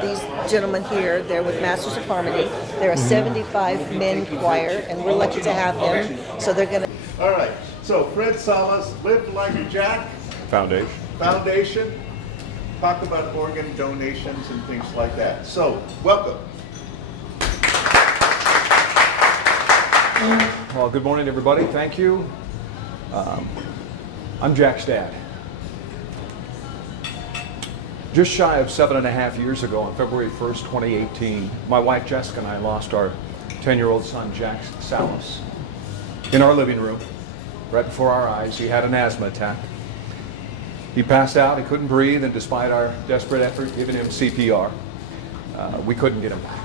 these gentlemen here. They're with Masters of Harmony. They're a 75 men choir, and we're lucky to have them. So they're going to. All right. So Fred Salas, Live Like Jack Foundation. Talk about organ donations and things like that. So welcome. Well, good morning, everybody. Thank you. I'm Jack's dad. Just shy of 7.5 years ago, on February 1st, 2018, my wife Jessica and I lost our 10-year-old son, Jack Salas, in our living room. Right before our eyes, he had an asthma attack. He passed out, he couldn't breathe, and despite our desperate effort giving him CPR, we couldn't get him back.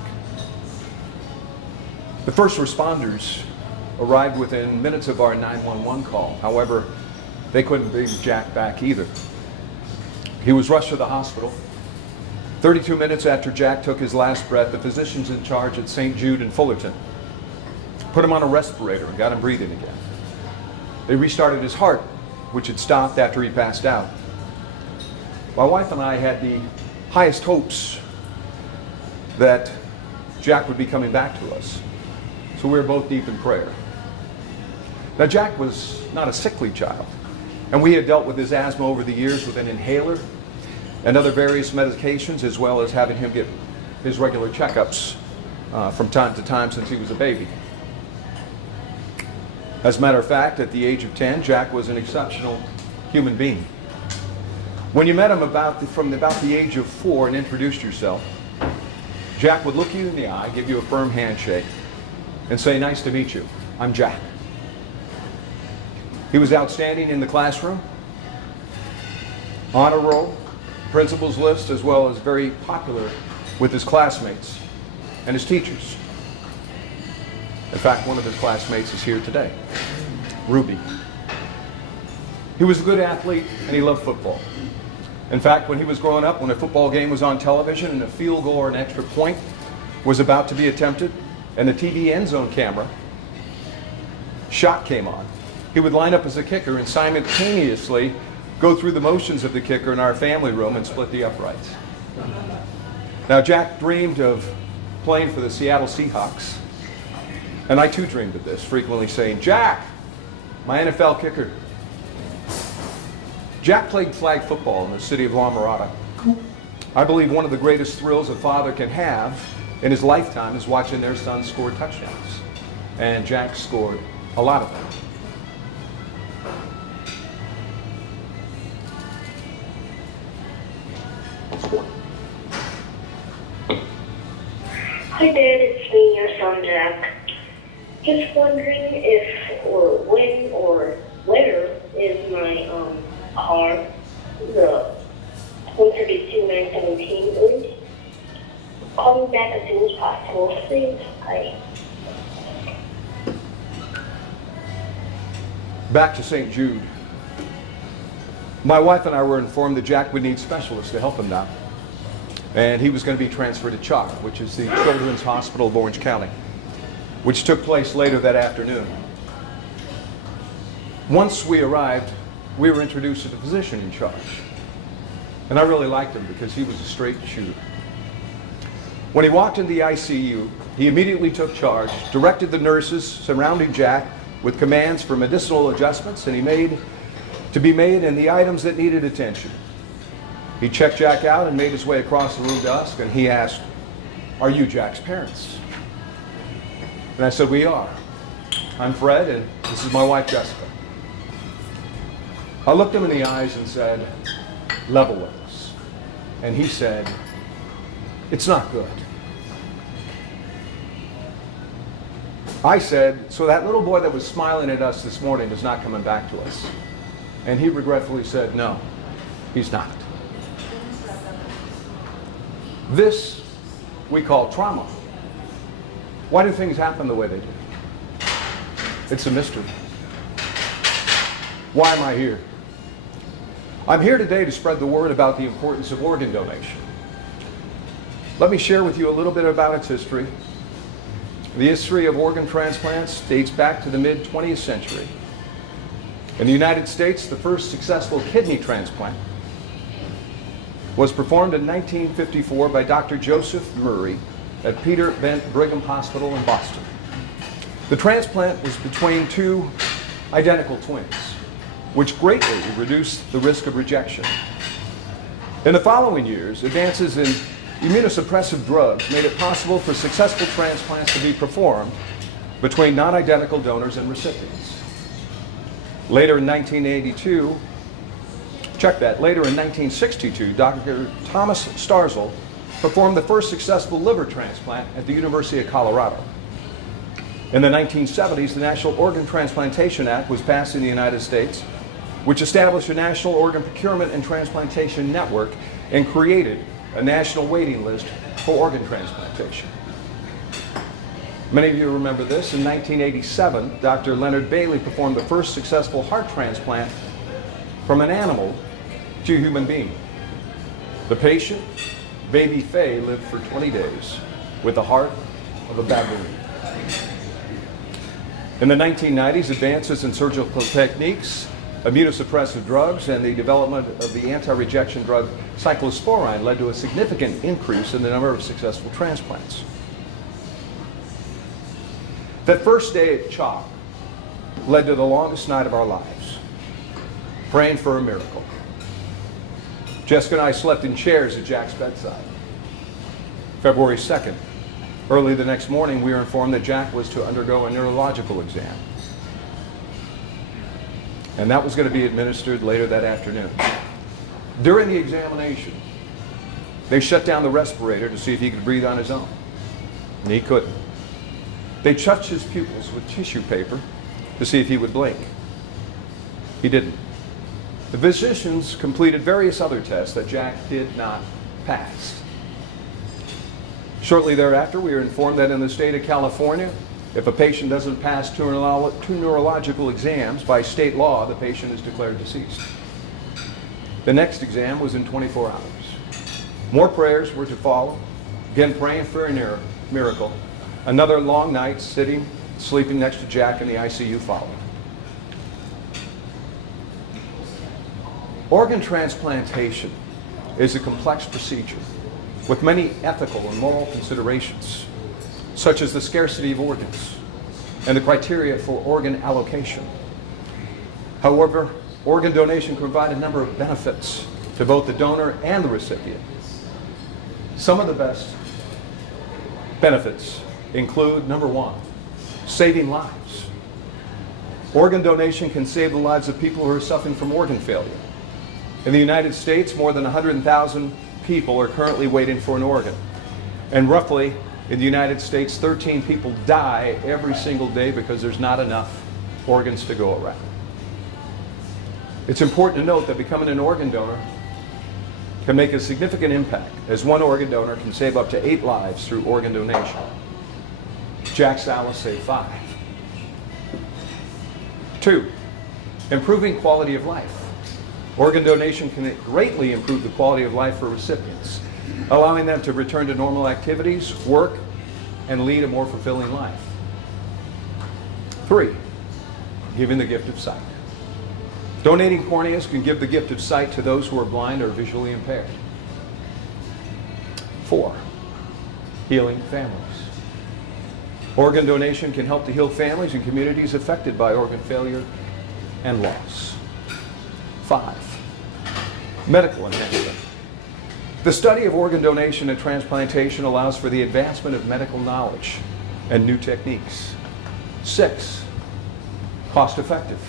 The first responders arrived within minutes of our 911 call. However, they couldn't bring Jack back either. He was rushed to the hospital. 32 minutes after Jack took his last breath, the physicians in charge at St. Jude in Fullerton put him on a respirator and got him breathing again. They restarted his heart, which had stopped after he passed out. My wife and I had the highest hopes that Jack would be coming back to us. So we were both deep in prayer. Now, Jack was not a sickly child, and we had dealt with his asthma over the years with an inhaler and other various medications, as well as having him get his regular checkups from time to time since he was a baby. As a matter of fact, at the age of 10, Jack was an exceptional human being. When you met him from about the age of 4 and introduced yourself, Jack would look you in the eye, give you a firm handshake, and say, "Nice to meet you. I'm Jack." He was outstanding in the classroom, honor roll, principal's list, as well as very popular with his classmates and his teachers. In fact, one of his classmates is here today, Ruby. He was a good athlete and he loved football. In fact, when he was growing up, when a football game was on television and a field goal or an extra point was about to be attempted and the TV end zone camera shot came on, he would line up as a kicker and simultaneously go through the motions of the kicker in our family room and split the uprights. Now, Jack dreamed of playing for the Seattle Seahawks, and I too dreamed of this, frequently saying, "Jack, my NFL kicker." Jack played flag football in the city of Mirada. I believe one of the greatest thrills a father can have in his lifetime is watching their son score touchdowns. And Jack scored a lot of them. Hi Dad, it's me, your son Jack. Just wondering if or when or where is my car, the 132 917 please. Call me back as soon as possible, please. Bye. Back to St. Jude. My wife and I were informed that Jack would need specialists to help him now. And he was going to be transferred to CHOC, which is the Children's Hospital of Orange County, which took place later that afternoon. Once we arrived, we were introduced to the physician in charge. And I really liked him because he was a straight shooter. When he walked into the ICU, he immediately took charge, directed the nurses surrounding Jack with commands for medicinal adjustments and to be made and the items that needed attention. He checked Jack out and made his way across the room to us, and he asked, "Are you Jack's parents?" And I said, "We are. I'm Fred, and this is my wife, Jessica." I looked him in the eyes and said, "Level with us." And he said, "It's not good." I said, "So that little boy that was smiling at us this morning is not coming back to us?" And he regretfully said, "No, he's not." This we call trauma. Why do things happen the way they do? It's a mystery. Why am I here? I'm here today to spread the word about the importance of organ donation. Let me share with you a little bit about its history. The history of organ transplants dates back to the mid-20th century. In the United States, the first successful kidney transplant was performed in 1954 by Dr. Joseph Murray at Peter Bent Brigham Hospital in Boston. The transplant was between two identical twins, which greatly reduced the risk of rejection. In the following years, advances in immunosuppressive drugs made it possible for successful transplants to be performed between non-identical donors and recipients. Later in 1962, Dr. Thomas Starzl performed the first successful liver transplant at the University of Colorado. In the 1970s, the National Organ Transplantation Act was passed in the United States, which established a national organ procurement and transplantation network and created a national waiting list for organ transplantation. Many of you remember this. In 1987, Dr. Leonard Bailey performed the first successful heart transplant from an animal to a human being. The patient, baby Faye, lived for 20 days with the heart of a baboon. In the 1990s, advances in surgical techniques, immunosuppressive drugs, and the development of the anti-rejection drug cyclosporine led to a significant increase in the number of successful transplants. That first day at Chalk led to the longest night of our lives, praying for a miracle. Jessica and I slept in chairs at Jack's bedside. February 2nd, early the next morning, we were informed that Jack was to undergo a neurological exam. And that was going to be administered later that afternoon. During the examination, they shut down the respirator to see if he could breathe on his own. And he couldn't. They touched his pupils with tissue paper to see if he would blink. He didn't. The physicians completed various other tests that Jack did not pass. Shortly thereafter, we were informed that in the state of California, if a patient doesn't pass two neurological exams, by state law, the patient is declared deceased. The next exam was in 24 hours. More prayers were to follow, again praying for a miracle. Another long night sleeping next to Jack in the ICU followed. Organ transplantation is a complex procedure with many ethical and moral considerations, such as the scarcity of organs and the criteria for organ allocation. However, organ donation can provide a number of benefits to both the donor and the recipient. Some of the best benefits include, number one, saving lives. Organ donation can save the lives of people who are suffering from organ failure. In the United States, more than 100,000 people are currently waiting for an organ. And roughly, in the United States, 13 people die every single day because there's not enough organs to go around. It's important to note that becoming an organ donor can make a significant impact, as one organ donor can save up to 8 lives through organ donation. Jack Salas saved 5. 2, improving quality of life. Organ donation can greatly improve the quality of life for recipients, allowing them to return to normal activities, work, and lead a more fulfilling life. 3, giving the gift of sight. Donating corneas can give the gift of sight to those who are blind or visually impaired. 4, healing families. Organ donation can help to heal families and communities affected by organ failure and loss. 5, medical enhancement. The study of organ donation and transplantation allows for the advancement of medical knowledge and new techniques. 6, cost effective.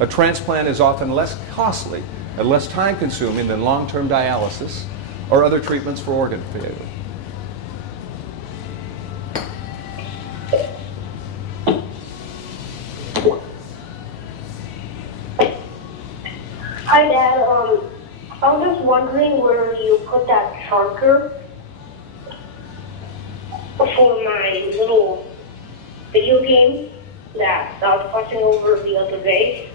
A transplant is often less costly and less time consuming than long-term dialysis or other treatments for organ failure. Hi, Dad. I was just wondering where you put that charger for my little video game that I was watching over the other day.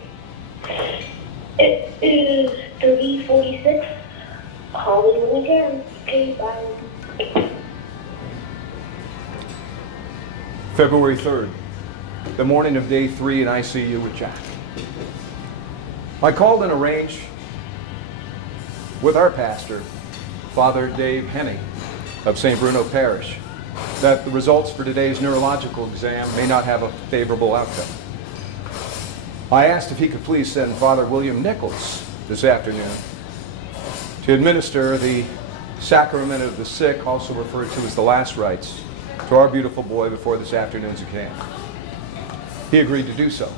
It is 3046. Call me again. Okay, bye. February 3rd, the morning of day 3 in ICU with Jack. I called and arranged with our pastor Father Dave Henning of St. Bruno Parish that the results for today's neurological exam may not have a favorable outcome. I asked if he could please send Father William Nichols this afternoon to administer the sacrament of the sick, also referred to as the last rites, to our beautiful boy before this afternoon's exam. He agreed to do so.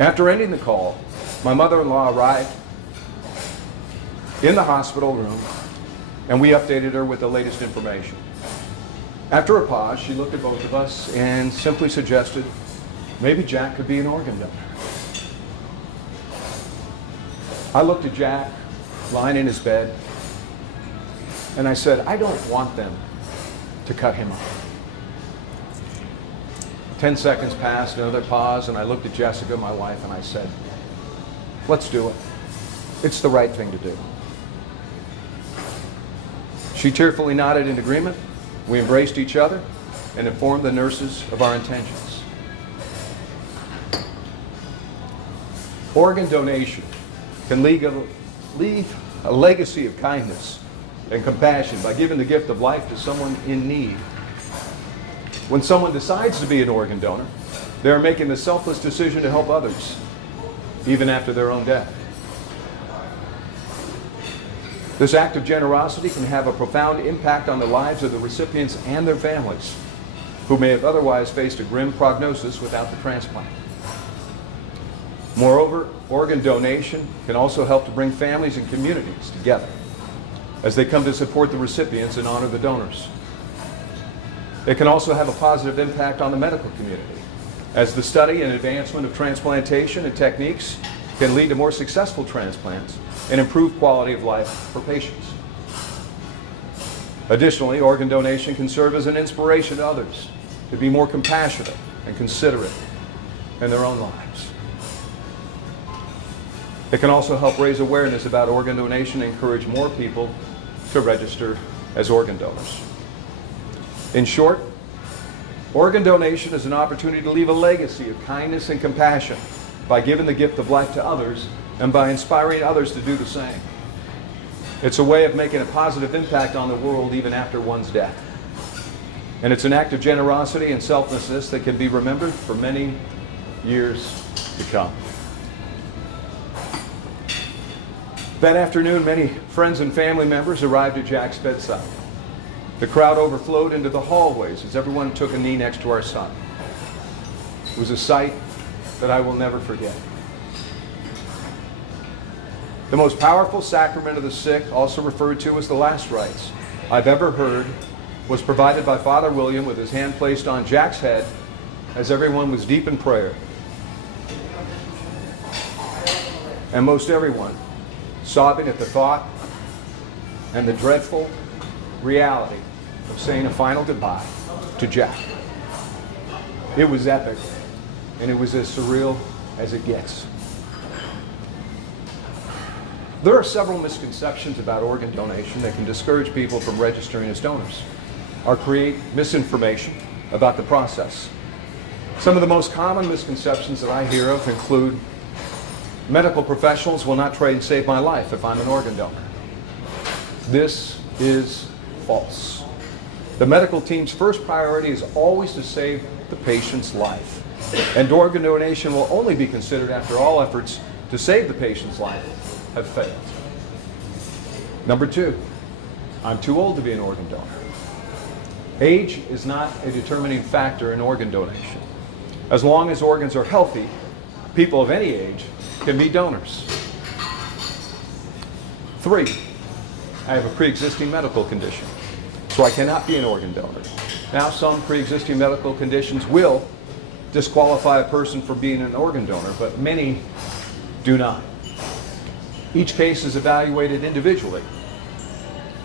After ending the call, my mother-in-law arrived in the hospital room, and we updated her with the latest information. After a pause, she looked at both of us and simply suggested maybe Jack could be an organ donor. I looked at Jack lying in his bed, and I said, I don't want them to cut him off. 10 seconds passed, another pause, and I looked at Jessica, my wife, and I said, let's do it. It's the right thing to do. She tearfully nodded in agreement. We embraced each other and informed the nurses of our intentions. Organ donation can leave a legacy of kindness and compassion by giving the gift of life to someone in need. When someone decides to be an organ donor, they are making the selfless decision to help others, even after their own death. This act of generosity can have a profound impact on the lives of the recipients and their families, who may have otherwise faced a grim prognosis without the transplant. Moreover, organ donation can also help to bring families and communities together as they come to support the recipients and honor the donors. It can also have a positive impact on the medical community, as the study and advancement of transplantation and techniques can lead to more successful transplants and improved quality of life for patients. Additionally, organ donation can serve as an inspiration to others to be more compassionate and considerate in their own lives. It can also help raise awareness about organ donation and encourage more people to register as organ donors. In short, organ donation is an opportunity to leave a legacy of kindness and compassion by giving the gift of life to others and by inspiring others to do the same. It's a way of making a positive impact on the world even after one's death. And it's an act of generosity and selflessness that can be remembered for many years to come. That afternoon, many friends and family members arrived at Jack's bedside. The crowd overflowed into the hallways as everyone took a knee next to our son. It was a sight that I will never forget. The most powerful sacrament of the sick, also referred to as the last rites, I've ever heard, was provided by Father William with his hand placed on Jack's head as everyone was deep in prayer. And most everyone sobbing at the thought and the dreadful reality of saying a final goodbye to Jack. It was epic, and it was as surreal as it gets. There are several misconceptions about organ donation that can discourage people from registering as donors or create misinformation about the process. Some of the most common misconceptions that I hear of include medical professionals will not try and save my life if I'm an organ donor. This is false. The medical team's first priority is always to save the patient's life. And organ donation will only be considered after all efforts to save the patient's life have failed. Number two, I'm too old to be an organ donor. Age is not a determining factor in organ donation. As long as organs are healthy, people of any age can be donors. Three, I have a pre-existing medical condition, so I cannot be an organ donor. Now, some pre-existing medical conditions will disqualify a person from being an organ donor, but many do not. Each case is evaluated individually,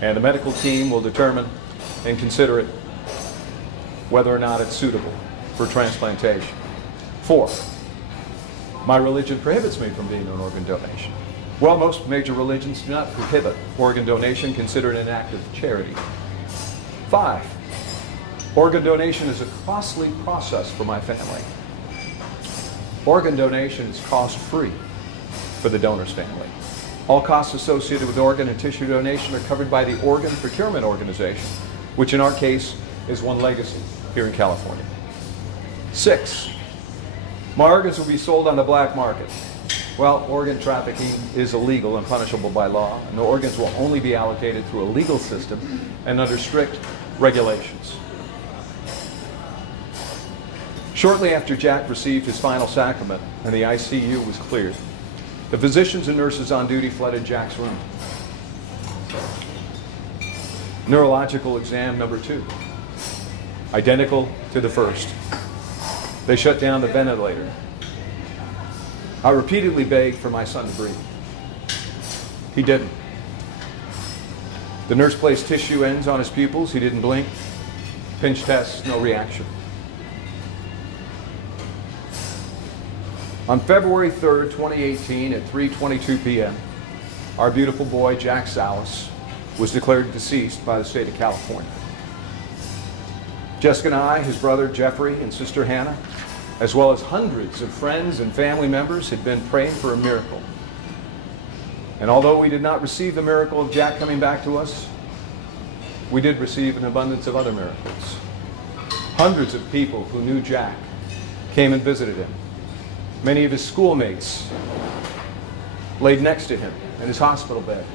and the medical team will determine and consider it whether or not it's suitable for transplantation. Four, my religion prohibits me from being an organ donation. Well, most major religions do not prohibit organ donation, considered an act of charity. Five, organ donation is a costly process for my family. Organ donation is cost-free for the donor's family. All costs associated with organ and tissue donation are covered by the Organ Procurement Organization, which in our case is One Legacy here in California. 6, my organs will be sold on the black market. Well, organ trafficking is illegal and punishable by law, and the organs will only be allocated through a legal system and under strict regulations. Shortly after Jack received his final sacrament and the ICU was cleared, the physicians and nurses on duty flooded Jack's room. Neurological exam number 2, identical to the first. They shut down the ventilator. I repeatedly begged for my son to breathe. He didn't. The nurse placed tissue ends on his pupils. He didn't blink. Pinch test, no reaction. On February 3rd, 2018 at 3:22 p.m., our beautiful boy, Jack Salas, was declared deceased by the state of California. Jessica and I, his brother Jeffrey and sister Hannah, as well as hundreds of friends and family members, had been praying for a miracle. And although we did not receive the miracle of Jack coming back to us, we did receive an abundance of other miracles. Hundreds of people who knew Jack came and visited him. Many of his schoolmates laid next to him in his hospital bed,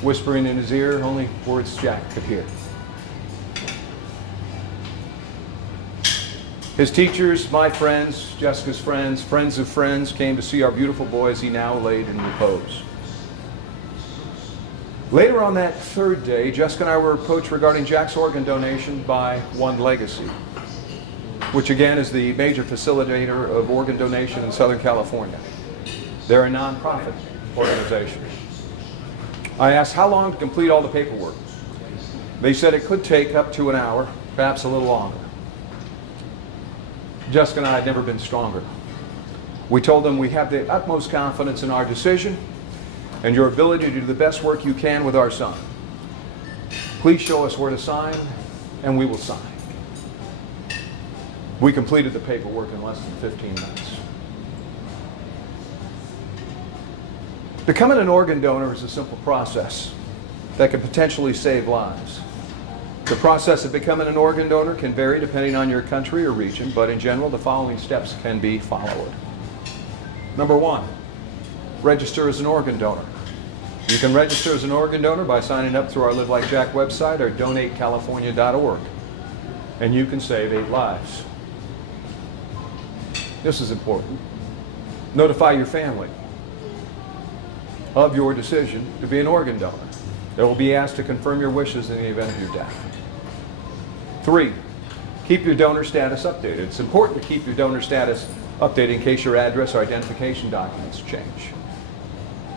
whispering in his ear only words Jack could hear. His teachers, my friends, Jessica's friends, friends of friends came to see our beautiful boy as he now laid in repose. Later on that third day, Jessica and I were approached regarding Jack's organ donation by One Legacy, which again is the major facilitator of organ donation in Southern California. They're a nonprofit organization. I asked how long to complete all the paperwork. They said it could take up to an hour, perhaps a little longer. Jessica and I had never been stronger. We told them we have the utmost confidence in our decision and your ability to do the best work you can with our son. Please show us where to sign, and we will sign. We completed the paperwork in less than 15 minutes. Becoming an organ donor is a simple process that can potentially save lives. The process of becoming an organ donor can vary depending on your country or region, but in general, the following steps can be followed. Number 1, register as an organ donor. You can register as an organ donor by signing up through our Live Like Jack website or donatecalifornia.org, and you can save 8 lives. This is important. Notify your family of your decision to be an organ donor. They will be asked to confirm your wishes in the event of your death. 3, keep your donor status updated. It's important to keep your donor status updated in case your address or identification documents change.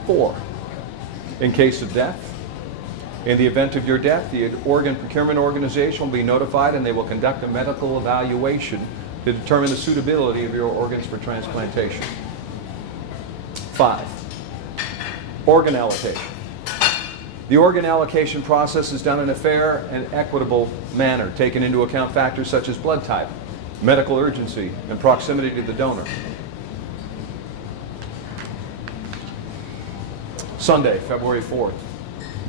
4, in case of death, in the event of your death, the Organ Procurement Organization will be notified and they will conduct a medical evaluation to determine the suitability of your organs for transplantation. 5, organ allocation. The organ allocation process is done in a fair and equitable manner, taking into account factors such as blood type, medical urgency, and proximity to the donor. Sunday, February 4th,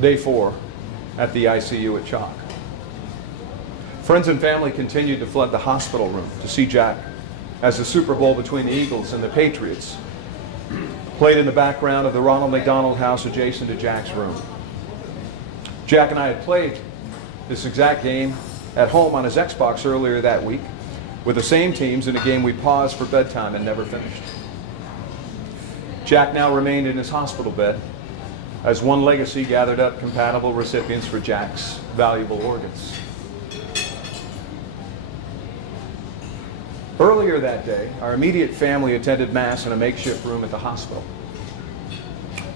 day 4 at the ICU at Chalk. Friends and family continued to flood the hospital room to see Jack as the Super Bowl between the Eagles and the Patriots played in the background of the Ronald McDonald House adjacent to Jack's room. Jack and I had played this exact game at home on his Xbox earlier that week with the same teams in a game we paused for bedtime and never finished. Jack now remained in his hospital bed as One Legacy gathered up compatible recipients for Jack's valuable organs. Earlier that day, our immediate family attended Mass in a makeshift room at the hospital.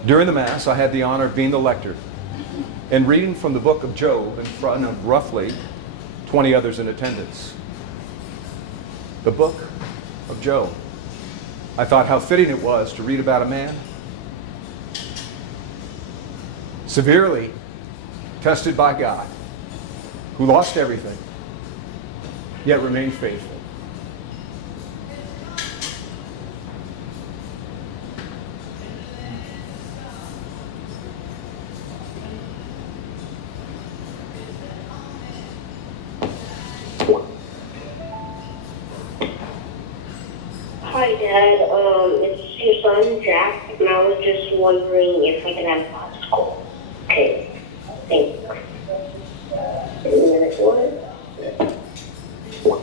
During the Mass, I had the honor of being the lector and reading from the book of Job in front of roughly 20 others in attendance. The book of Job. I thought how fitting it was to read about a man severely tested by God, who lost everything, yet remained faithful. Dad. It's your son, Jack, and I was just wondering if I could have a popsicle. Okay, thanks. What?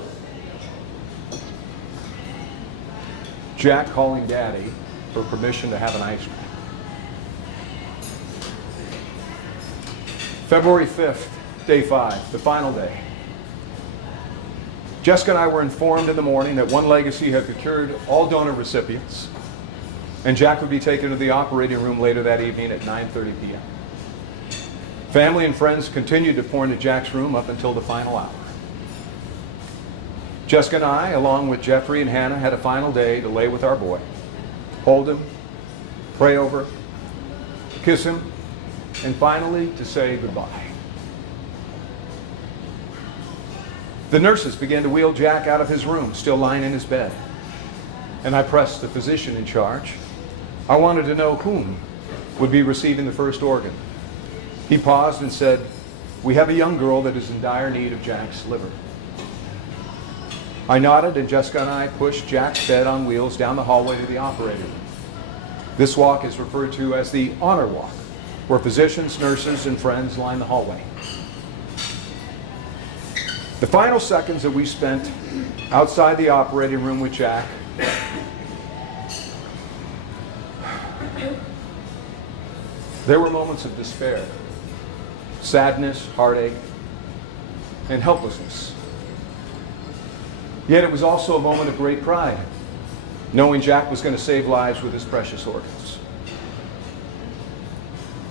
Jack calling Daddy for permission to have an ice cream. February 5th, day 5, the final day. Jessica and I were informed in the morning that One Legacy had procured all donor recipients, and Jack would be taken to the operating room later that evening at 9:30 p.m. Family and friends continued to pour into Jack's room up until the final hour. Jessica and I, along with Jeffrey and Hannah, had a final day to lay with our boy, hold him, pray over, kiss him, and finally to say goodbye. The nurses began to wheel Jack out of his room, still lying in his bed. And I pressed the physician in charge. I wanted to know whom would be receiving the first organ. He paused and said, "We have a young girl that is in dire need of Jack's liver." I nodded, and Jessica and I pushed Jack's bed on wheels down the hallway to the operating room. This walk is referred to as the honor walk, where physicians, nurses, and friends line the hallway. The final seconds that we spent outside the operating room with Jack there were moments of despair, sadness, heartache, and helplessness. Yet it was also a moment of great pride, knowing Jack was going to save lives with his precious organs.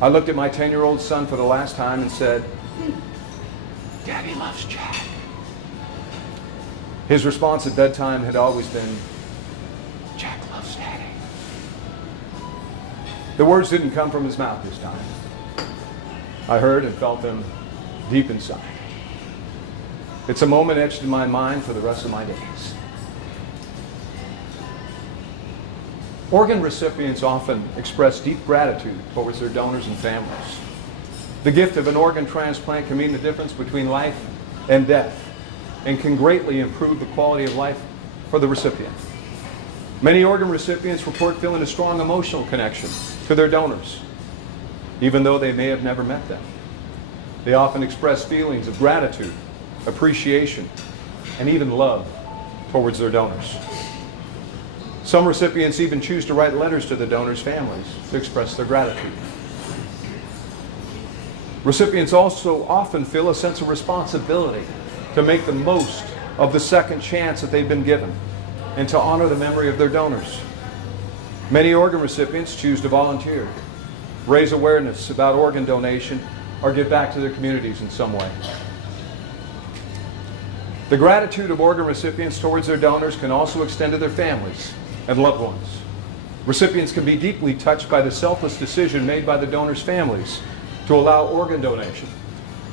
I looked at my 10-year-old son for the last time and said, "Daddy loves Jack." His response at bedtime had always been, "Jack loves Daddy." The words didn't come from his mouth this time. I heard and felt them deep inside. It's a moment etched in my mind for the rest of my days. Organ recipients often express deep gratitude towards their donors and families. The gift of an organ transplant can mean the difference between life and death, and can greatly improve the quality of life for the recipient. Many organ recipients report feeling a strong emotional connection to their donors, even though they may have never met them. They often express feelings of gratitude, appreciation, and even love towards their donors. Some recipients even choose to write letters to the donors' families to express their gratitude. Recipients also often feel a sense of responsibility to make the most of the second chance that they've been given and to honor the memory of their donors. Many organ recipients choose to volunteer, raise awareness about organ donation, or give back to their communities in some way. The gratitude of organ recipients towards their donors can also extend to their families and loved ones. Recipients can be deeply touched by the selfless decision made by the donors' families to allow organ donation,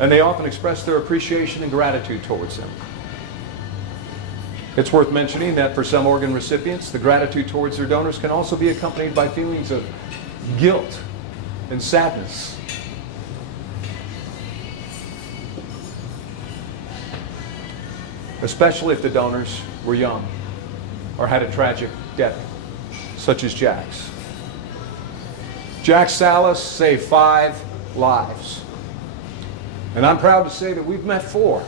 and they often express their appreciation and gratitude towards them. It's worth mentioning that for some organ recipients, the gratitude towards their donors can also be accompanied by feelings of guilt and sadness. Especially if the donors were young or had a tragic death, such as Jack's. Jack Salas saved 5 lives. And I'm proud to say that we've met 4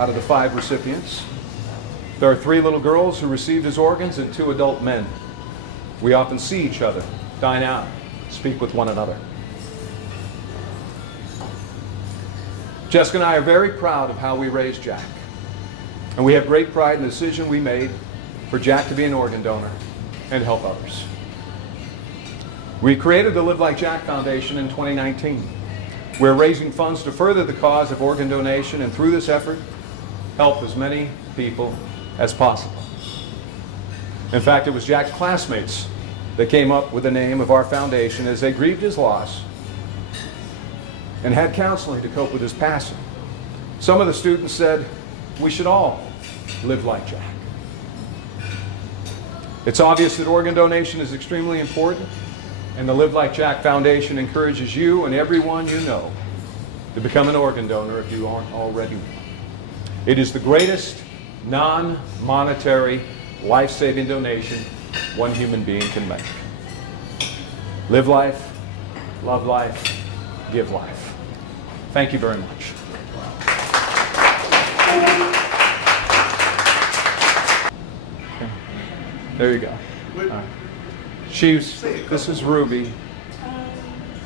out of the 5 recipients. There are 3 little girls who received his organs and 2 adult men. We often see each other, dine out, speak with one another. Jessica and I are very proud of how we raised Jack. And we have great pride in the decision we made for Jack to be an organ donor and help others. We created the Live Like Jack Foundation in 2019. We're raising funds to further the cause of organ donation, and through this effort, help as many people as possible. In fact, it was Jack's classmates that came up with the name of our foundation as they grieved his loss and had counseling to cope with his passing. Some of the students said, we should all live like Jack. It's obvious that organ donation is extremely important, and the Live Like Jack Foundation encourages you and everyone you know to become an organ donor if you aren't already. It is the greatest non-monetary life-saving donation one human being can make. Live life, love life, give life. Thank you very much. Okay. There you go. All right. This is Ruby.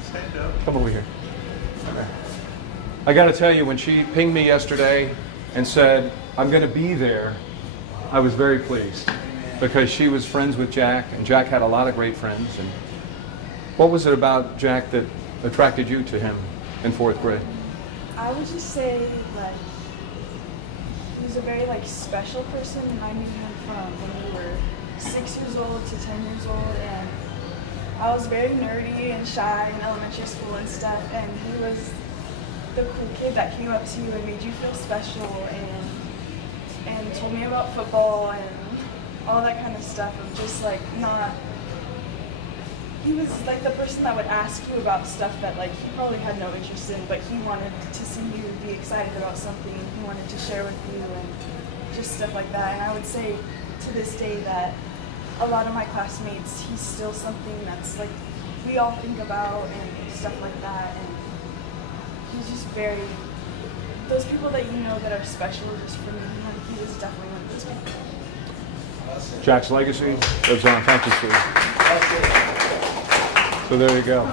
Stand up. Come over here. I got to tell you, when she pinged me yesterday and said, I'm going to be there, I was very pleased because she was friends with Jack, and Jack had a lot of great friends. And what was it about Jack that attracted you to him in 4th grade? I would just say, like, he was a very, like, special person, and I knew him from when we were 6 years old to 10 years old, and I was very nerdy and shy in elementary school and stuff, and he was the cool kid that came up to you and made you feel special and told me about football and all that kind of stuff of just like not. He was like the person that would ask you about stuff that like he probably had no interest in, but he wanted to see you be excited about something. He wanted to share with you and just stuff like that. And I would say to this day that a lot of my classmates, he's still something that's like we all think about and stuff like that. And he's just very, those people that you know that are special just for me, he was definitely one of those people. Jack's legacy lives on. Thank you, Steve. So there you go.